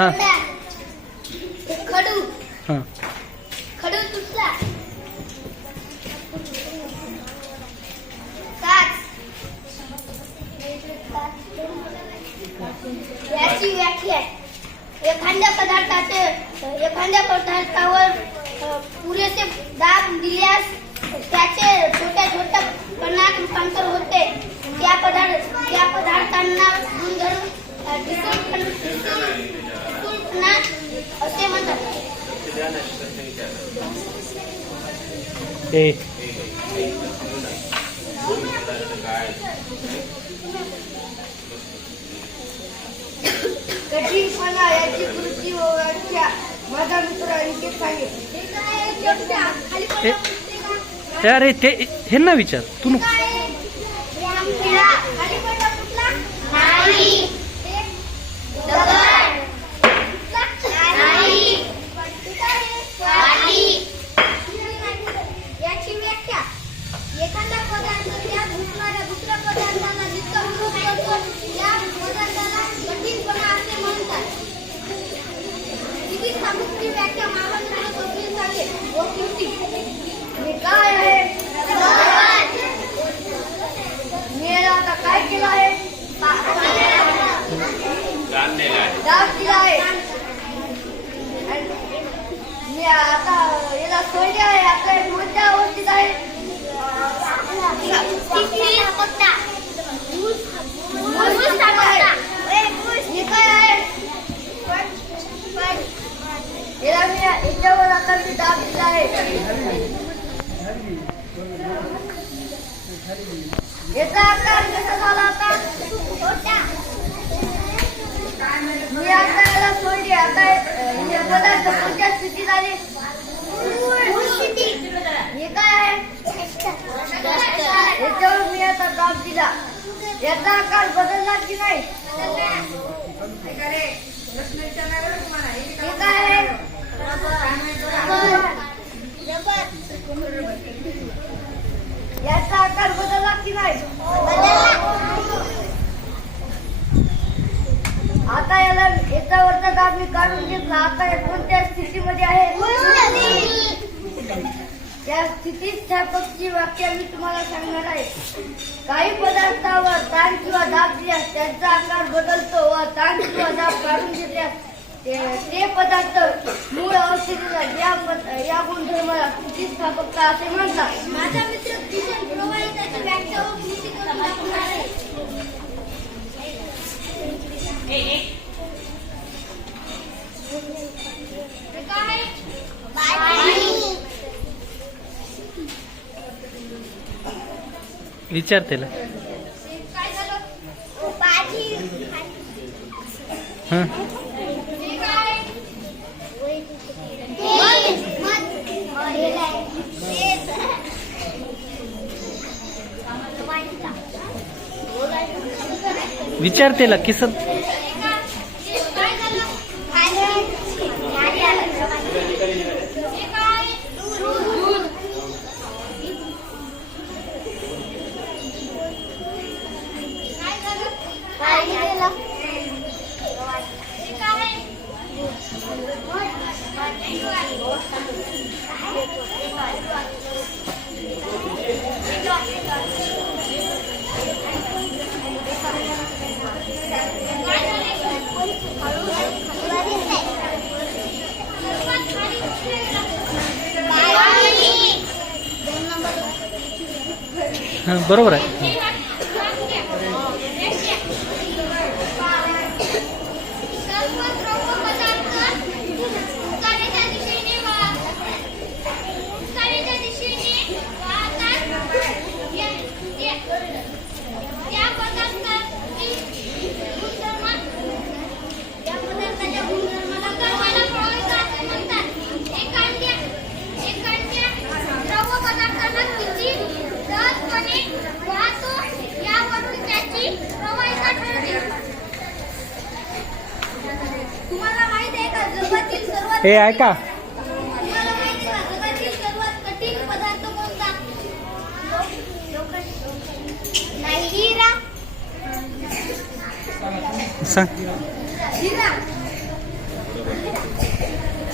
हा. पडला. खडू. खडू तुटला. काच. याची व्याख्या एखाद्या पदार्थाचे एखाद्या पदार्थावर पुरेसे दाब दिल्यास असे म्हणतात ए कठीणपणा याची कृती व व्याख्या माझा मित्र अंकित सांगितले ए ए, अरे ते ह्यांना विचार तू नको नाही याची व्याख्या एखादा पदार्थ त्या घुसणाऱ्या दुसऱ्या पदार्थाला जितका विरोध करतो या पदार्थाला कठीणपणा असे म्हणतात विविध सामुग्री व्याख्या महामंत्र वकील सांगेल व कृती हे काय आहे मी आता काय केलं आहे डाग दिला आहे आणि मी म्हणजे आता याला सोडले आहे आता हे कोणत्या अवस्थेत आहे हे याला मी याच्यावर आता मी डाग दिला आहे. याचा आकार कसा झाला आता? मी आता याला सोडली आता हे काय? याच्यावर मी आता दाब दिला. याचा आकार बदलला की नाही? हे काय? याचा आकार बदलला की नाही? आता याला याच्यावरचा दाब मी काढून घेतला. आता कोणत्या स्थितीमध्ये आहे? या स्थितीस्थापकची वाक्य मी तुम्हाला सांगणार आहे काही पदार्थावर ताण किंवा दाब दिल्यास त्यांचा आकार बदलतो व ताण किंवा दाब काढून घेतल्यास ते पदार्थ मूळ अवस्थेतील या या गुणधर्माला स्थितीस्थापकता असे म्हणतात माझा मित्र किशन प्रवाहिताची व्याख्या व कृती करून दाखवणार आहे हे काय? पाणी. विचार त्याला हां? विचार त्याला किसन काय झालं? पाणी. पाणी आलं. हे काय? दूध. काय झालं? पाणी दिलं. हे काय? हां बरोबर आहे. हे आहे का सांग.